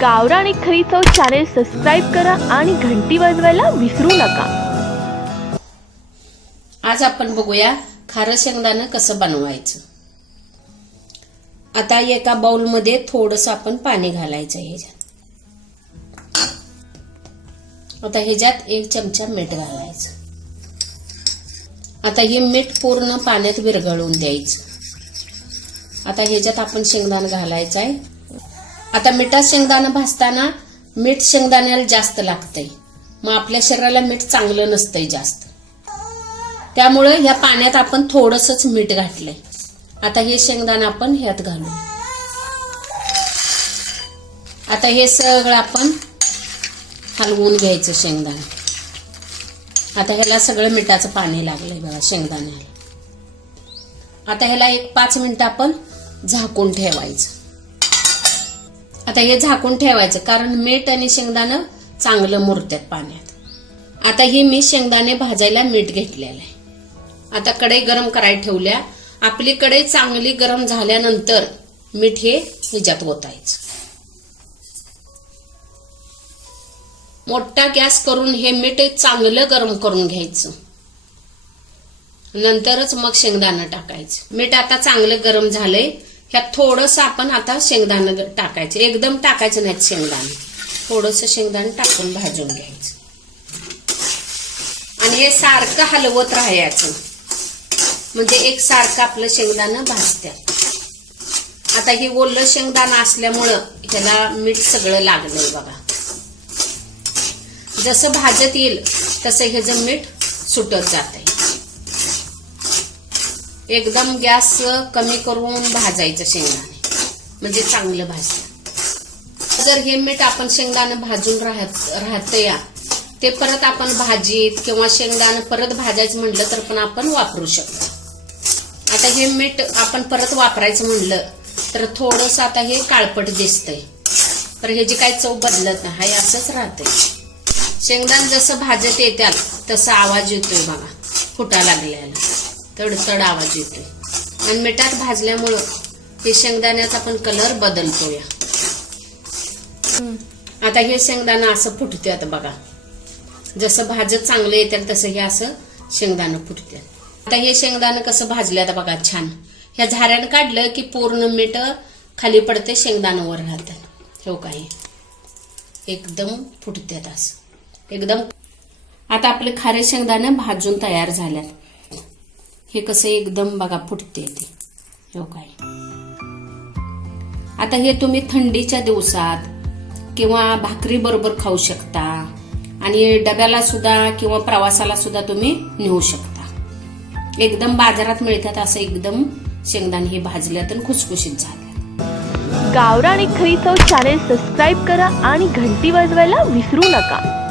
गावरान आणि खरी चव चॅनेल सबस्क्राईब करा आणि घंटी वाजवायला विसरू नका. आज आपण बघूया खारं शेंगदाणं कसं बनवायचं. आता एका बाउलमध्ये थोडस आपण पाणी घालायचं ह्याच्यात. आता ह्याच्यात एक चमचा मीठ घालायचं. आता हे मीठ पूर्ण पाण्यात विरघळून द्यायचं. आता ह्याच्यात आपण शेंगदाणं घालायचं आहे. आता मिठात शेंगदाणं भाजताना मीठ शेंगदाण्याला जास्त लागतंय. मग आपल्या शरीराला मीठ चांगलं नसतंय जास्त. त्यामुळे ह्या पाण्यात आपण थोडंसंच मीठ घातलंय. आता हे शेंगदाणं आपण ह्यात घालू. आता हे सगळं आपण हलवून घ्यायचं शेंगदाणा. आता ह्याला सगळं मिठाचं पाणी लागलंय बघा शेंगदाण्याला. आता ह्याला एक पाच मिनिटं आपण झाकून ठेवायचं. आता हे झाकून ठेवायचं कारण मीठ आणि शेंगदाणं चांगलं मुरत्यात पाण्यात. आता ही मी शेंगदाणे भाजायला मीठ घेतलेलं आहे. आता कढई गरम करायला ठेवल्या. आपली कढई चांगली गरम झाल्यानंतर मीठ हे हिच्यात ओतायचं. मोठा गॅस करून हे मीठ चांगलं गरम करून घ्यायचं. नंतरच मग शेंगदाणं टाकायचं. मीठ आता चांगलं गरम झालंय. ह्यात थोडंसं आपण आता शेंगदाणं टाकायचं एकदम टाकायचं नाहीत शेंगदाणं. थोडंसं शेंगदाणं टाकून भाजून घ्यायचं. आणि हे सारखं हलवत राहायचं. म्हणजे एक सारखं आपलं शेंगदाणं भाजत्या. आता हे ओलं शेंगदाणं असल्यामुळं ह्याला मीठ सगळं लागलंय बघा. जसं भाजत येईल तसं ह्याचं मीठ सुटत जात एकदम गॅस कमी करून भाजायचं शेंगदाणे. म्हणजे चांगलं भाजतं. जर हे मीठ आपण शेंगदाणं भाजून राहत राहतं या ते परत आपण भाजीत किंवा शेंगदाणं परत भाजायचं म्हटलं तर पण आपण वापरू शकतो. आता हे मीठ आपण परत वापरायचं म्हणलं तर थोडंसं आता हे काळपट दिसतंय. तर ह्याची काही चव बदलत नाही असंच राहतंय. शेंगदाण जसं भाजत येत्याल तसा आवाज येतोय बघा फुटा लागल्याला. तडतड आवाज येतोय. आणि मिठात भाजल्यामुळं हे शेंगदाण्याचा पण कलर बदलतो या आता हे शेंगदाणं असं फुटते आता बघा. जसं भाजत चांगलं येतात तसं हे असं शेंगदाणं फुटते आता हे शेंगदाणं कसं भाजलं आता बघा छान. ह्या झाऱ्यानं काढलं की पूर्ण मीठ खाली पडते शेंगदाणं वर राहतात. हो काही एकदम फुटतात असं. एकदम. आता आपले खारे शेंगदाणे भाजून तयार झाल्यात. हे कसं एकदम बघा फुटते ते. हो काय? आता हे तुम्ही थंडीच्या दिवसात किंवा भाकरी बरोबर खाऊ शकता आणि डब्याला सुद्धा किंवा प्रवासाला सुद्धा तुम्ही नेऊ शकता. एकदम बाजारात मिळतात असं एकदम शेंगदाणे हे भाजल्यात आणि खुसखुशीत झालं. गावरान खरी चव चॅनेल सबस्क्राईब करा आणि घंटी वाजवायला विसरू नका.